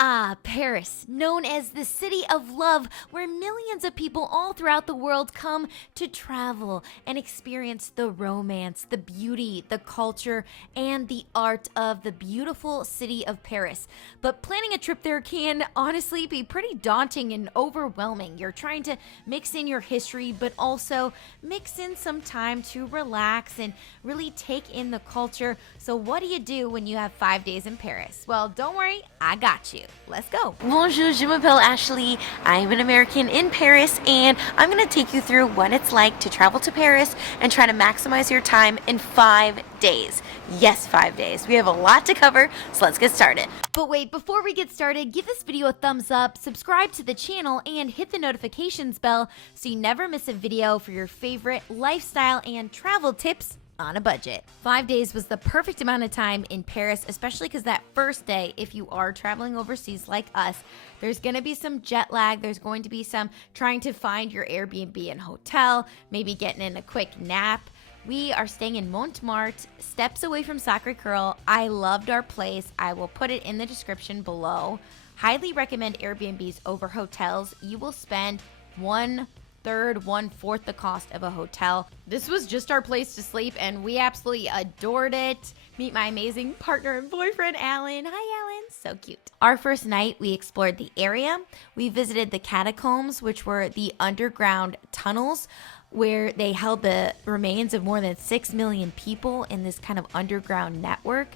Ah, Paris, known as the city of love, where millions of people all throughout the world come to travel and experience the romance, the beauty, the culture, and the art of the beautiful city of Paris. But planning a trip there can honestly be pretty daunting and overwhelming. You're trying to mix in your history, but also mix in some time to relax and really take in the culture. So what do you do when you have 5 days in Paris? Well, don't worry, I got you. Let's go. Bonjour, je m'appelle Ashley. I'm an American in Paris, and I'm going to take you through what it's like to travel to Paris and try to maximize your time in 5 days. Yes, 5 days. We have a lot to cover, so let's get started. But wait, before we get started, give this video a thumbs up, subscribe to the channel, and hit the notifications bell so you never miss a video for your favorite lifestyle and travel tips on a budget. 5 days was the perfect amount of time in Paris, especially because that first day, if you are traveling overseas like us, there's going to be some jet lag. There's going to be some trying to find your Airbnb and hotel, maybe getting in a quick nap. We are staying in Montmartre, steps away from Sacré-Cœur. I loved our place. I will put it in the description below. Highly recommend Airbnbs over hotels. You will spend 1/4 the cost of a hotel. This was just our place to sleep, and we absolutely adored it. Meet my amazing partner and boyfriend, Alan. Hi, Alan. So cute. Our first night, we explored the area. We visited the catacombs, which were the underground tunnels where they held the remains of more than 6 million people in this kind of underground network.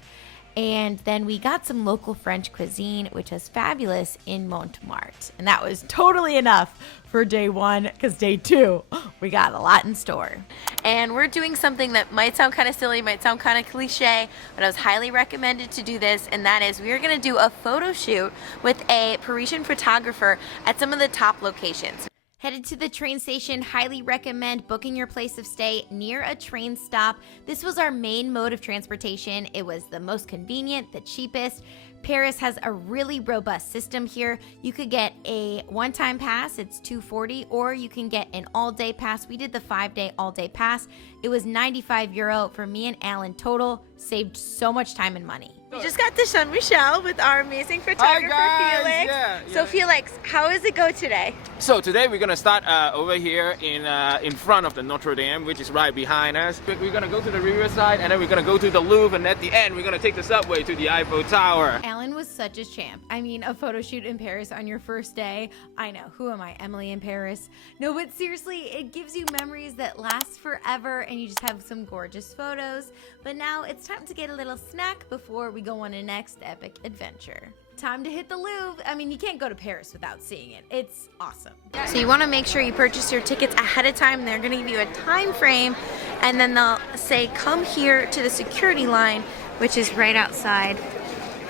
And then we got some local French cuisine, which was fabulous in Montmartre. And that was totally enough for day one, because day two, we got a lot in store. And we're doing something that might sound kind of silly, might sound kind of cliche, but I was highly recommended to do this, and that is we are going to do a photo shoot with a Parisian photographer at some of the top locations. Headed to the train station, highly recommend booking your place of stay near a train stop. This was our main mode of transportation. It was the most convenient, the cheapest. Paris has a really robust system here. You could get a one-time pass, it's $240, or you can get an all-day pass. We did the 5-day all-day pass. It was €95 for me and Alan total. Saved so much time and money. We just got to Saint Michel with our amazing photographer, Felix. Yeah. So Felix, how does it go today? So today we're gonna start over here in front of the Notre Dame, which is right behind us. We're gonna go to the riverside, and then we're gonna go to the Louvre, and at the end we're gonna take the subway to the Eiffel Tower. Alan was such a champ. I mean, a photo shoot in Paris on your first day. I know, who am I, Emily in Paris? No, but seriously, it gives you memories that last forever, and you just have some gorgeous photos. But now it's time to get a little snack before we go on a next epic adventure. Time to hit the Louvre. I mean, you can't go to Paris without seeing it. It's awesome. So you want to make sure you purchase your tickets ahead of time. They're going to give you a time frame, and then they'll say, come here to the security line, which is right outside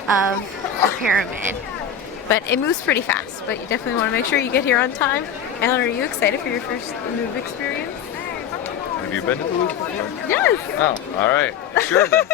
of the pyramid. But it moves pretty fast, but you definitely want to make sure you get here on time. Alan, are you excited for your first Louvre experience? Have you been to the Louvre before? Yes. Oh, all right. Sure then.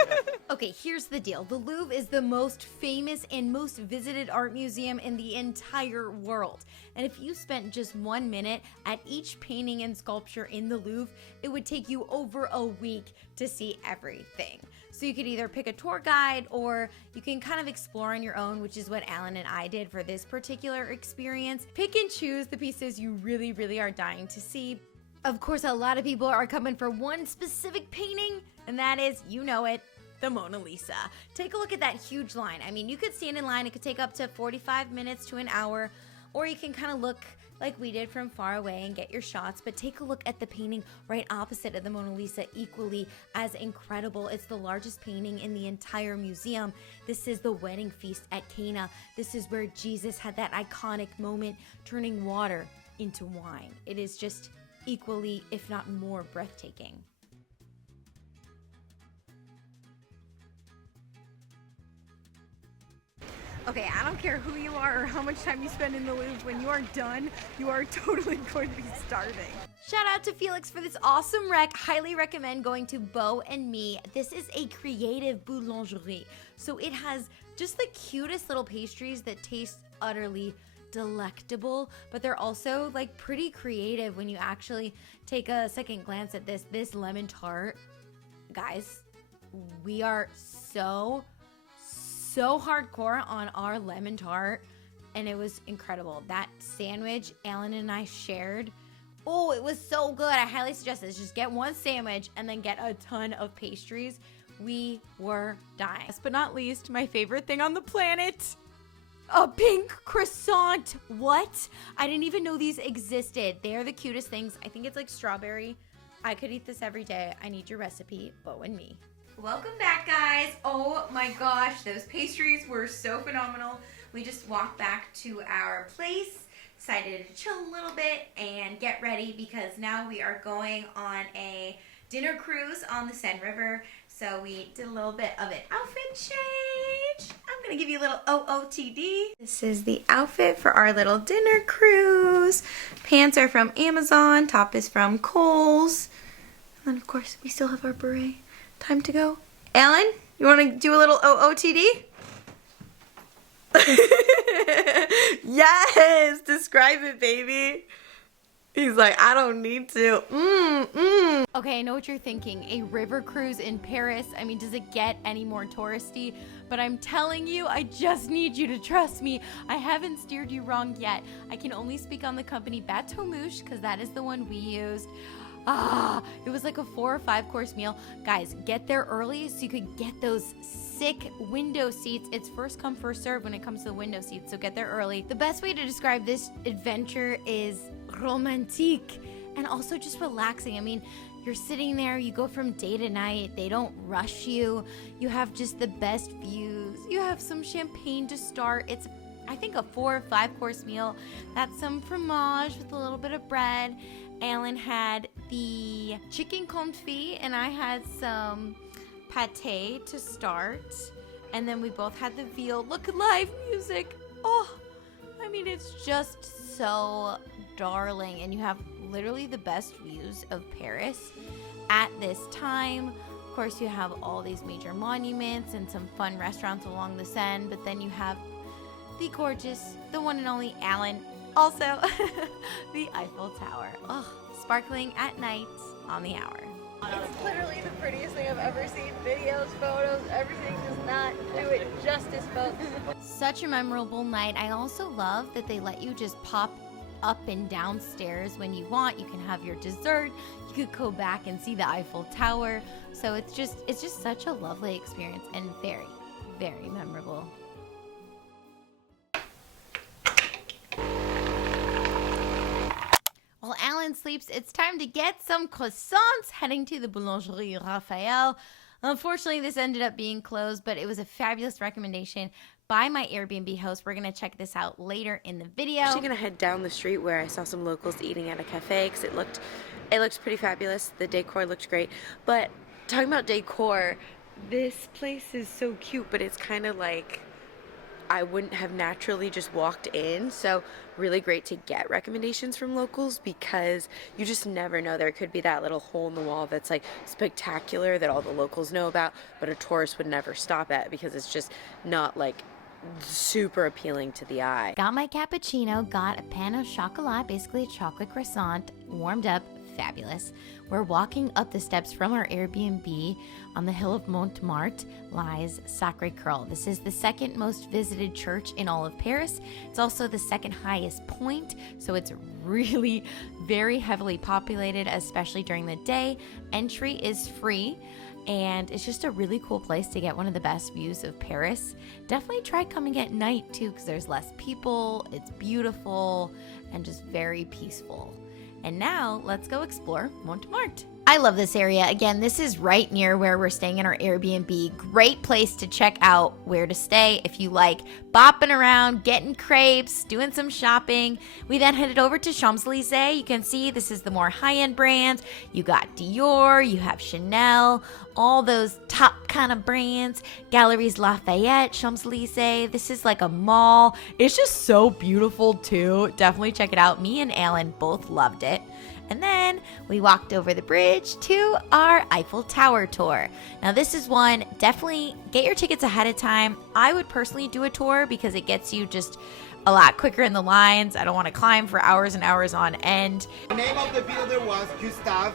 Okay, here's the deal. The Louvre is the most famous and most visited art museum in the entire world. And if you spent just 1 minute at each painting and sculpture in the Louvre, it would take you over a week to see everything. So you could either pick a tour guide, or you can kind of explore on your own, which is what Alan and I did for this particular experience. Pick and choose the pieces you really, really are dying to see. Of course, a lot of people are coming for one specific painting, and that is, you know it, the Mona Lisa. Take a look at that huge line. I mean, you could stand in line. It could take up to 45 minutes to an hour, or you can kind of look like we did from far away and get your shots. But take a look at the painting right opposite of the Mona Lisa, equally as incredible. It's the largest painting in the entire museum. This is the wedding feast at Cana. This is where Jesus had that iconic moment turning water into wine. It is just equally, if not more, breathtaking. Okay, I don't care who you are or how much time you spend in the Louvre. When you are done, you are totally going to be starving. Shout out to Felix for this awesome rec. Highly recommend going to Beau and Me. This is a creative boulangerie. So it has just the cutest little pastries that taste utterly delectable, but they're also like pretty creative when you actually take a second glance at this lemon tart. Guys, we are so so hardcore on our lemon tart, and it was incredible. That sandwich Alan and I shared, oh, it was so good. I highly suggest this. Just get one sandwich and then get a ton of pastries. We were dying. Last but not least, my favorite thing on the planet, a pink croissant. What? I didn't even know these existed. They are the cutest things. I think it's like strawberry. I could eat this every day. I need your recipe, Bo and me. Welcome back, guys. Oh my gosh, those pastries were so phenomenal. We just walked back to our place, decided to chill a little bit and get ready because now we are going on a dinner cruise on the Seine River. So we did a little bit of an outfit change. I'm gonna give you a little OOTD. This is the outfit for our little dinner cruise. Pants are from Amazon, top is from Kohl's. And then of course we still have our beret. Time to go. Alan, you wanna do a little OOTD? Yes, describe it, baby. He's like, I don't need to. Okay, I know what you're thinking. A river cruise in Paris. I mean, does it get any more touristy? But I'm telling you, I just need you to trust me. I haven't steered you wrong yet. I can only speak on the company Bateau Mouche because that is the one we used. It was like a 4 or 5 course meal. Guys, get there early so you could get those sick window seats. It's first come, first serve when it comes to the window seats, so get there early. The best way to describe this adventure is romantique and also just relaxing. I mean, you're sitting there, you go from day to night, they don't rush you. You have just the best views. You have some champagne to start. It's, I think, a 4 or 5 course meal. That's some fromage with a little bit of bread. Alan had the chicken confit and I had some pate to start. And then we both had the veal. Look at live music. Oh, I mean, it's just so darling. And you have literally the best views of Paris at this time. Of course, you have all these major monuments and some fun restaurants along the Seine. But then you have the gorgeous, the one and only Alan. Also, the Eiffel Tower. Oh, sparkling at night on the hour. It's literally the prettiest thing I've ever seen. Videos, photos, everything does not do it justice, folks. Such a memorable night. I also love that they let you just pop up and down stairs when you want. You can have your dessert. You could go back and see the Eiffel Tower. So it's just such a lovely experience and very, very memorable. While Alan sleeps, it's time to get some croissants, heading to the Boulangerie Raphael. Unfortunately, this ended up being closed, but it was a fabulous recommendation by my Airbnb host. We're going to check this out later in the video. I'm actually going to head down the street where I saw some locals eating at a cafe because it looked pretty fabulous. The decor looked great. But talking about decor, this place is so cute, but it's kind of like I wouldn't have naturally just walked in. So really great to get recommendations from locals because you just never know. There could be that little hole in the wall that's like spectacular that all the locals know about, but a tourist would never stop at because it's just not like super appealing to the eye. Got my cappuccino, got a pain au chocolat, basically a chocolate croissant, warmed up, fabulous. We're walking up the steps from our Airbnb. On the hill of Montmartre lies Sacré-Cœur. This is the second most visited church in all of Paris. It's also the second highest point, so it's really very heavily populated, especially during the day. Entry is free, and it's just a really cool place to get one of the best views of Paris. Definitely try coming at night too, because there's less people, it's beautiful, and just very peaceful. And now let's go explore Montmartre. I love this area. Again, this is right near where we're staying in our Airbnb. Great place to check out where to stay if you like bopping around, getting crepes, doing some shopping. We then headed over to Champs-Élysées. You can see this is the more high-end brands. You got Dior, you have Chanel, all those top kind of brands. Galeries Lafayette, Champs-Élysées. This is like a mall. It's just so beautiful too. Definitely check it out. Me and Alan both loved it. And then we walked over the bridge to our Eiffel Tower tour. Now this is one, definitely get your tickets ahead of time. I would personally do a tour because it gets you just a lot quicker in the lines. I don't want to climb for hours and hours on end. The name of the builder was Gustave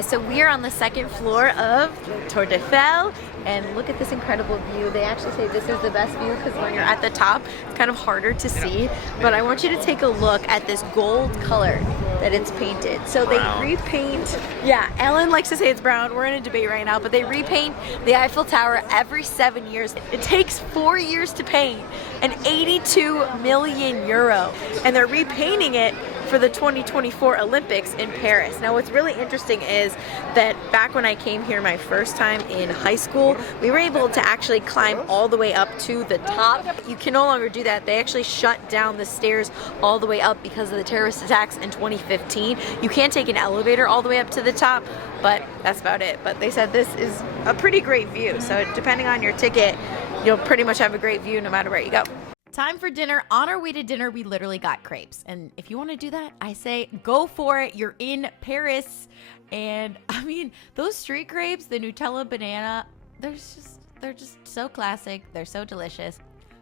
So we are on the second floor of Tour Eiffel, and look at this incredible view. They actually say this is the best view because when you're at the top, it's kind of harder to see. But I want you to take a look at this gold color that it's painted. So they repaint, yeah, Ellen likes to say it's brown. We're in a debate right now, but they repaint the Eiffel Tower every 7 years. It takes 4 years to paint and 82 million euro. And they're repainting it for the 2024 Olympics in Paris. Now what's really interesting is that back when I came here my first time in high school, we were able to actually climb all the way up to the top. You can no longer do that. They actually shut down the stairs all the way up because of the terrorist attacks in 2015. You can't take an elevator all the way up to the top, but that's about it. But they said this is a pretty great view. So depending on your ticket, you'll pretty much have a great view no matter where you go. Time for dinner. On our way to dinner, we literally got crepes. And if you want to do that, I say go for it. You're in Paris. And I mean, those street crepes, the Nutella banana, they're just so classic. They're so delicious.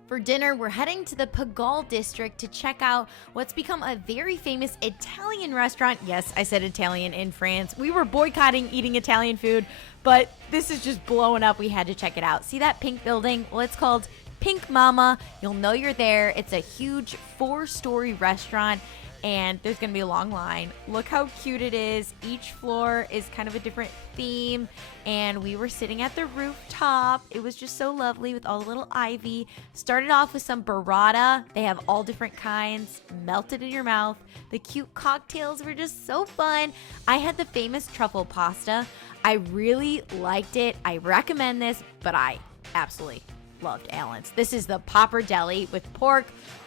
For dinner, we're heading to the Pigalle district to check out what's become a very famous Italian restaurant. Yes, I said Italian in France. We were boycotting eating Italian food, but this is just blowing up. We had to check it out. See that pink building? Well, it's called Pink Mama. You'll know you're there. It's a huge 4-story restaurant, and there's gonna be a long line. Look how cute it is. Each floor is kind of a different theme, and we were sitting at the rooftop. It was just so lovely with all the little ivy. Started off with some burrata. They have all different kinds, melted in your mouth. The cute cocktails were just so fun. I had the famous truffle pasta. I really liked it. I recommend this, but I absolutely loved Allen's. This is the Popper Deli with pork.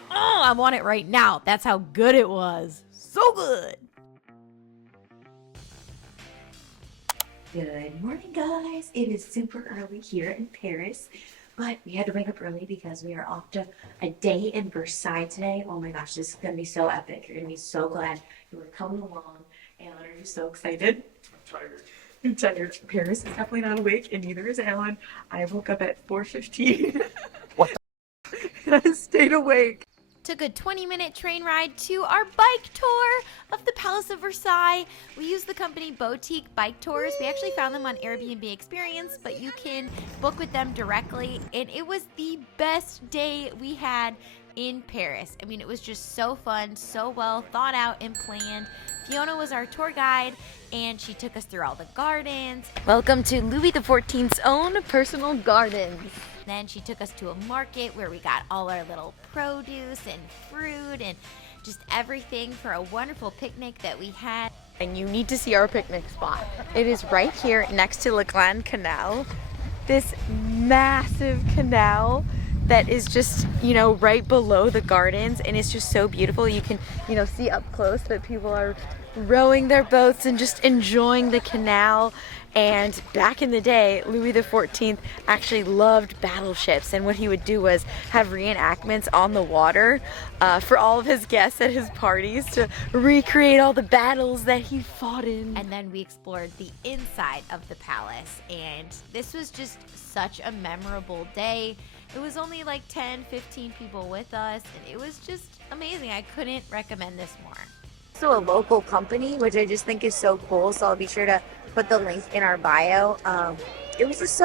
Oh, I want it right now. That's how good it was. So good. Good morning, guys. It is super early here in Paris, but we had to wake up early because we are off to a day in Versailles today. Oh my gosh, this is going to be so epic. You're going to be so glad you were coming along. Alan, are you so excited? I'm tired. Paris is definitely not awake, and neither is Alan. I woke up at 4:15. What and I stayed awake. Took a 20-minute train ride to our bike tour of the Palace of Versailles. We use the company Boutique Bike Tours. We actually found them on Airbnb Experience, but you can book with them directly. And it was the best day we had in Paris. I mean, it was just so fun, so well thought out and planned. Fiona was our tour guide, and she took us through all the gardens. Welcome to Louis XIV's own personal gardens. Then she took us to a market where we got all our little produce and fruit and just everything for a wonderful picnic that we had. And you need to see our picnic spot. It is right here next to Le Grand Canal. This massive canal that is just, right below the gardens, and it's just so beautiful. You can, see up close that people are rowing their boats and just enjoying the canal. And back in the day, Louis XIV actually loved battleships, and what he would do was have reenactments on the water for all of his guests at his parties to recreate all the battles that he fought in. And then we explored the inside of the palace, and this was just such a memorable day. It was only like 10, 15 people with us, and it was just amazing. I couldn't recommend this more. Also a local company, which I just think is so cool. So I'll be sure to put the link in our bio. It was just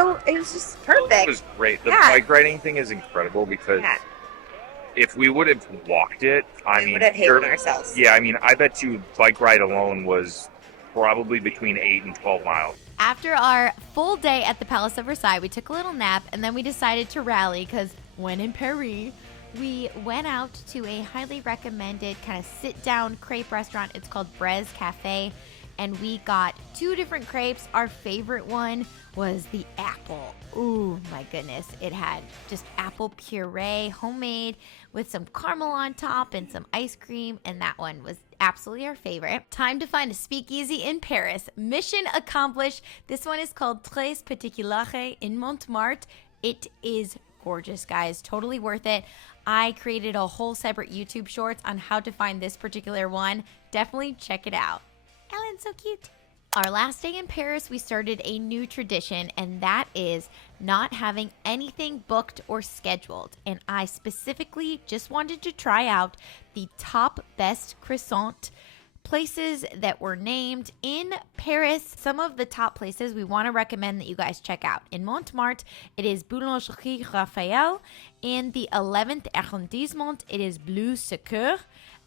perfect. It was great. The bike riding thing is incredible because if we would have walked it, we would have hated ourselves. Yeah, I mean, I bet you bike ride alone was probably between 8 and 12 miles. After our full day at the Palace of Versailles, we took a little nap, and then we decided to rally because when in Paris, we went out to a highly recommended kind of sit-down crepe restaurant. It's called Braise Cafe, and we got 2 different crepes. Our favorite one was the apple. Ooh, my goodness. It had just apple puree, homemade, with some caramel on top and some ice cream, and that one was absolutely our favorite. Time to find a speakeasy in Paris. Mission accomplished. This one is called Tres Particulare in Montmartre. It is gorgeous, guys. Totally worth it. I created a whole separate YouTube shorts on how to find this particular one. Definitely check it out. Ellen's so cute. Our last day in Paris, we started a new tradition, and that is not having anything booked or scheduled. And I specifically just wanted to try out the top best croissant places that were named in Paris. Some of the top places we want to recommend that you guys check out. In Montmartre, it is Boulangerie Raphael. In the 11th arrondissement, it is Bleu Secours.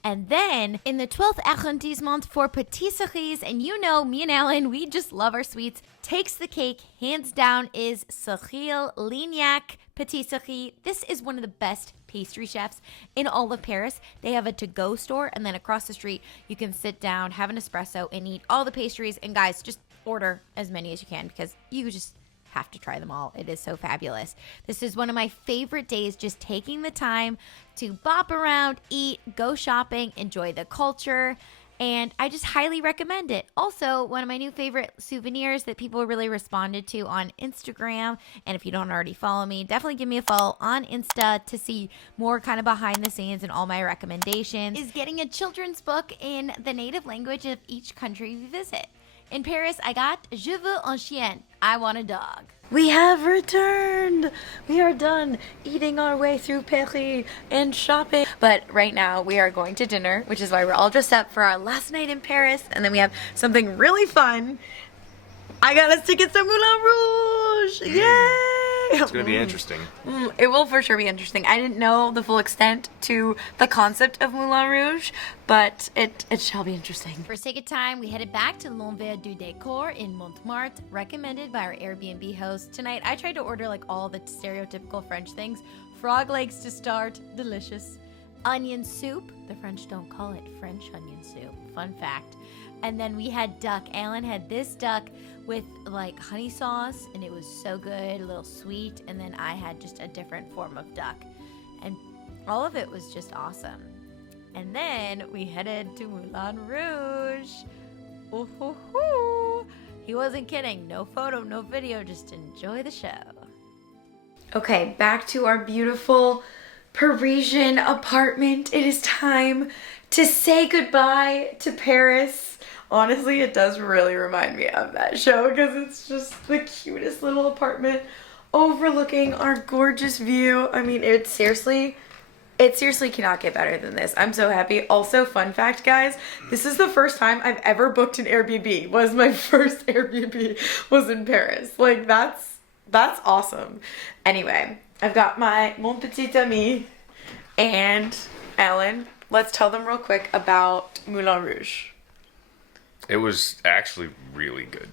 And then in the 12th arrondissement for patisseries, and you know, me and Alan, we just love our sweets, takes the cake, hands down, is Cyril Lignac Patisserie. This is one of the best pastry chefs in all of Paris. They have a to-go store, and then across the street, you can sit down, have an espresso, and eat all the pastries. And guys, just order as many as you can because you just have to try them all. It is so fabulous. This is one of my favorite days, just taking the time to bop around, eat, go shopping, enjoy the culture, and I just highly recommend it. Also, one of my new favorite souvenirs that people really responded to on Instagram, and if you don't already follow me, definitely give me a follow on Insta to see more kind of behind the scenes and all my recommendations, is getting a children's book in the native language of each country we visit. In Paris, I got Je veux un chien. I want a dog. We have returned. We are done eating our way through Paris and shopping. But right now we are going to dinner, which is why we're all dressed up for our last night in Paris. And then we have something really fun. I got us tickets to Moulin Rouge. Yay! It's going to be interesting. It will for sure be interesting. I didn't know the full extent to the concept of Moulin Rouge, but it shall be interesting. For sake of time, we headed back to L'Envers du Décor in Montmartre, recommended by our Airbnb host. Tonight, I tried to order like all the stereotypical French things. Frog legs to start, delicious. Onion soup, the French don't call it French onion soup, fun fact. And then we had duck. Alan had this duck with like honey sauce, and it was so good, a little sweet. And then I had just a different form of duck. And all of it was just awesome. And then we headed to Moulin Rouge. Ooh, hoo, hoo. He wasn't kidding. No photo, no video, just enjoy the show. Okay, back to our beautiful Parisian apartment. It is time to say goodbye to Paris. Honestly, it does really remind me of that show because it's just the cutest little apartment overlooking our gorgeous view. I mean, it seriously cannot get better than this. I'm so happy. Also, fun fact, guys, this is the first time I've ever booked an Airbnb. Was my first Airbnb was in Paris. Like, that's awesome. Anyway, I've got mon petit ami and Alan. Let's tell them real quick about Moulin Rouge. It was actually really good.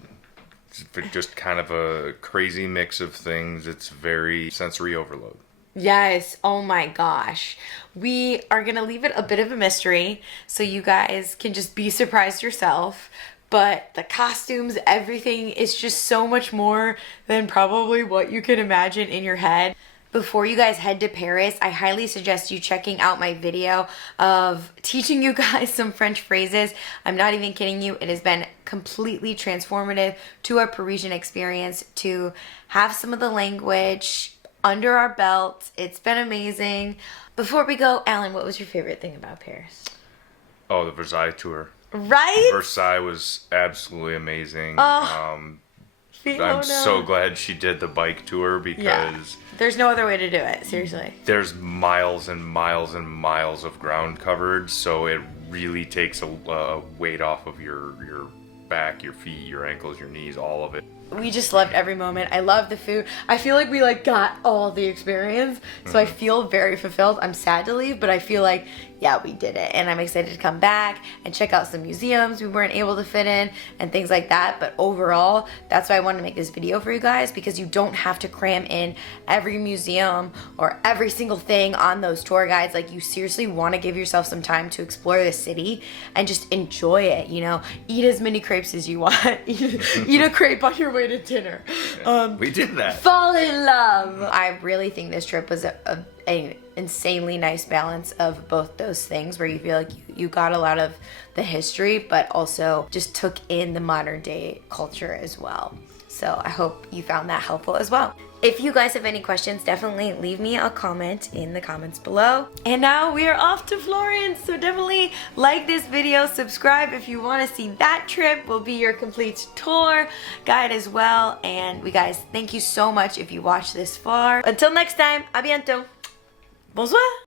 It's just kind of a crazy mix of things. It's very sensory overload. Yes, oh my gosh. We are going to leave it a bit of a mystery so you guys can just be surprised yourself. But the costumes, everything is just so much more than probably what you can imagine in your head. Before you guys head to Paris, I highly suggest you checking out my video of teaching you guys some French phrases. I'm not even kidding you. It has been completely transformative to our Parisian experience to have some of the language under our belt. It's been amazing. Before we go, Alan, what was your favorite thing about Paris? Oh, the Versailles tour. Right? Versailles was absolutely amazing. Fiona. I'm so glad she did the bike tour because there's no other way to do it, seriously. There's miles and miles and miles of ground covered, so it really takes a weight off of your back, your feet, your ankles, your knees, all of it. We just loved every moment. I love the food. I feel like we got all the experience, so I feel very fulfilled. I'm sad to leave, but I feel like, yeah, we did it. And I'm excited to come back and check out some museums we weren't able to fit in and things like that. But overall, that's why I wanted to make this video for you guys, because you don't have to cram in every museum or every single thing on those tour guides. Like, you seriously want to give yourself some time to explore the city and just enjoy it, you know? Eat as many crepes as you want. Eat a crepe on your way to dinner. We did that. Fall in love. I really think this trip was an insanely nice balance of both those things, where you feel like you got a lot of the history, but also just took in the modern day culture as well. So I hope you found that helpful as well. If you guys have any questions, definitely leave me a comment in the comments below. And now we are off to Florence, so definitely like this video, subscribe if you want to see that trip. Will be your complete tour guide as well. And we guys, thank you so much if you watched this far. Until next time, à bientôt. Bonsoir.